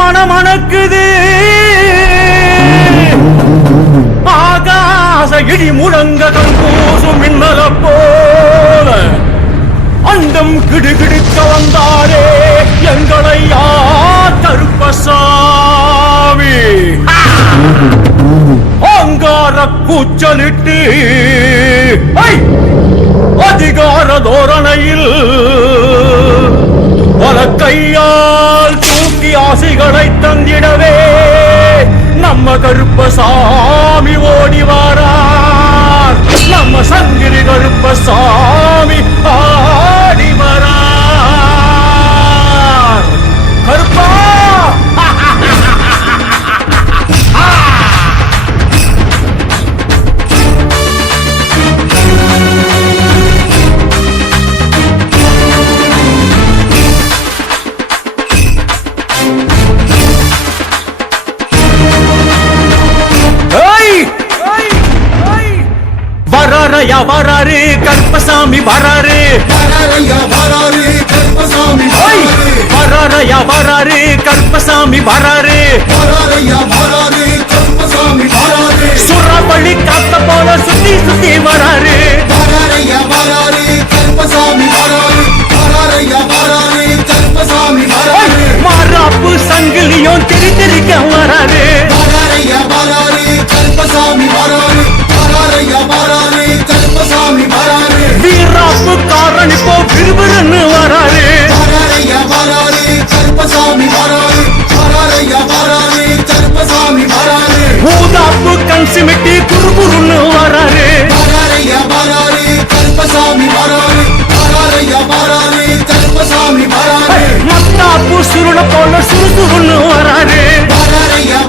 மனமணக்குது. ஆகாச இடி முழங்க கங்கூசும் மின்னல போல அண்டம் கிடுகிடுக்க வந்தாரே எங்களை யா கருப்பசாமி. அங்கார கூச்சலிட்டு அதிகார தோரணையில் பல கையால் ஆசைகளை தந்திடவே. நம்ம கருப்பசாமி ஓடி வாரார். நம்ம சங்கிரி கருப்பசாமி ஆடி வரார். கருப்பா வராரையா வராரு கருப்பசாமி வராரு. வராரையா வராரு கருப்பசாமி வராரு. சுறாவளி காத்த போல சுத்தி சுத்தி வராரு. மாறாப்பு சங்கிலியும் தெரிந்திருக்க வராரு. வராரையா வராரு கல்பசாமி வராரு. வராரையா வராரு கருப்பசாமி வராரு ஊதாப்பு கண் சிமிட்டி குறுகுறுன்னு வராரு. மத்தாப்பு சுருள போல சுறுசுறுன்னு வராரு வராரையா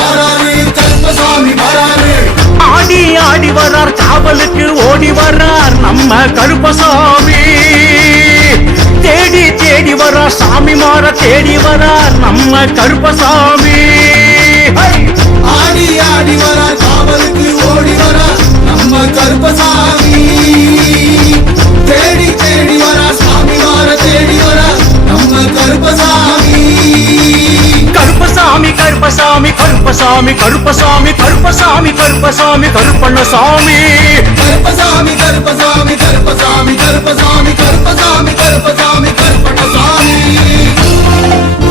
வராரு கருப்பசாமி வராரு. ஆடி ஆடி வரார் காவலுக்கு ஓடி வரார் நம்ம கருப்பசாமி. தேடி தேடி வரார் சாமி மாற தேடி வரார் நம்ம கருப்பசாமி. ஆடி ஆடி வரா காவலுக்கு ஓடி வரா நம்ம கருப்பசாமி. கருப்பசாமி கருப்பசாமி கருப்பசாமி கருப்பசாமி கருப்பசாமி கருப்பசாமி கருப்பண்ணசாமி கருப்பசாமி கருப்பசாமி கருப்பசாமி கருப்பசாமி கருப்பசாமி கருப்பசாமி கருப்பணசாமி ஏய்!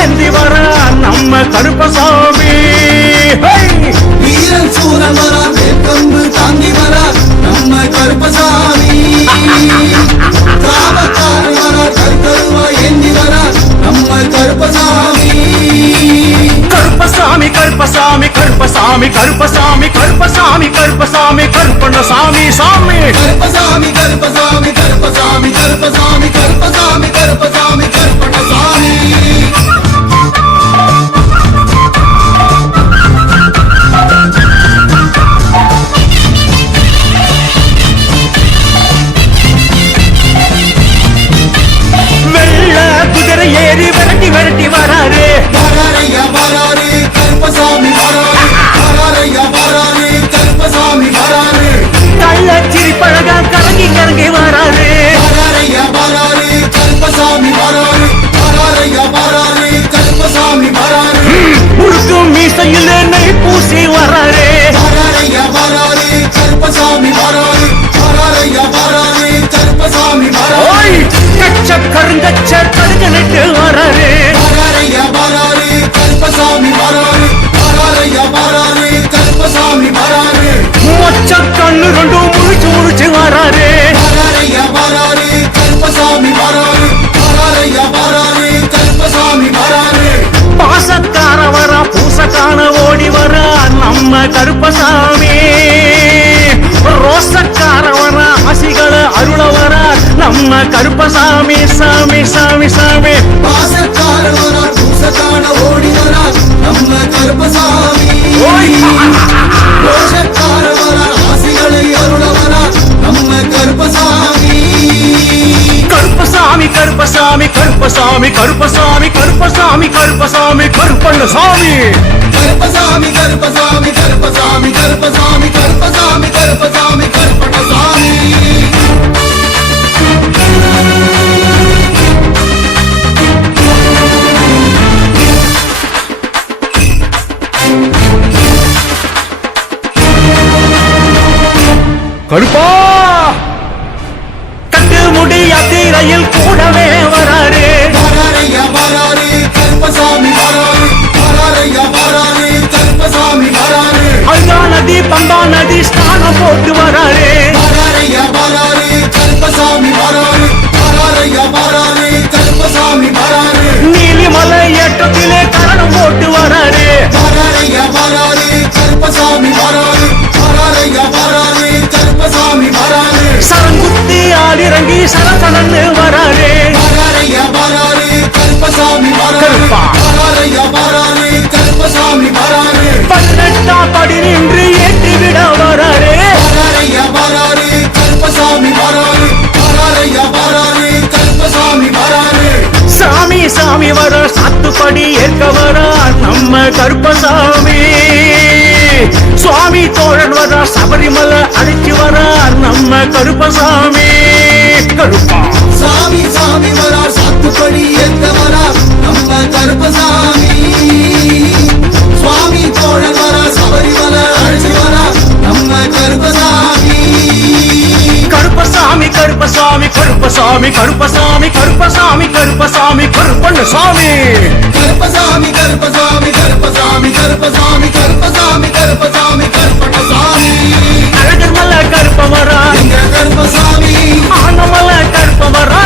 bendiga. வராரு வராரையா வராரு கருப்பசாமி வராரு. கச்ச கருங்கச்ச கடுகு நட்டு வராரு. வராரையா வராரு கருப்பசாமி வராரு. வராரையா வராரு கருப்பசாமி வராரு. மொச்ச கண்ணு ரெண்டும் முழிச்சு முழிச்சு வராரு. வராரையா வராரு கருப்பசாமி வராரு. வராரையா வராரு கருப்பசாமி வராரு. பாசக்கார வரா பூசக்கான ஓடி வரா நம்ம கருப்பசாமி. ரோசக்கார வரா ஆசிகளை அருள வரா நம்ம கருப்பசாமி சாமி சாமி சாமி பாசக்கார வரா பூசக்கான ஓடி வரா நம்ம கருப்பசாமி ஓய்! கருப்பசாமி கருப்பசாமி கருப்பசாமி கருப்பசாமி கருப்பசாமி கருப்பசாமி கருப்பண்ணசாமி கருப்பசாமி கருப்பசாமி கருப்பசாமி கருப்பசாமி கருப்பசாமி கருப்பசாமி கருப்பணசாமி கருப்பா கட்டு அதிஷ்டானம் போட்டு வராளே. வராறையா வராறு கல்பசாமி வராறு வராறையா வராறு கல்பசாமி வராறு நீலிமலை ஏற்றத்திலே கரணம் போட்டு வராளே. வராறையா சரங்குத்தி ஆடிரங்கி சரசனன்னு படி ஏற்க வரார் நம்ம கருப்பசாமி. சுவாமி தோழன் வரா சபரிமலை அழைச்சி வரார் நம்ம கருப்பசாமி. கருப்பா. சாமி சாமி வரார் சாத்துப்படி ஏற்க வரார் நம்ம கருப்பசாமி. சுவாமி தோழன் வரா சபரிமலை அழைச்சி வரார் நம்ம கருப்பசாமி. கருப்பசாமி கருப்பசாமி. கருப்பசாமி கருப்பசாமி கருப்பசாமி கருப்பசாமி கருப்பண்ண சாமி கருப்பசாமி கருப்பசாமி கருப்பசாமி கருப்பசாமி கருப்பசாமி கருப்பசாமி கருப்பண்ண சாமி அழகர் மல்ல கருப்பசாமி? ஆனமல்ல கருப்பவரா.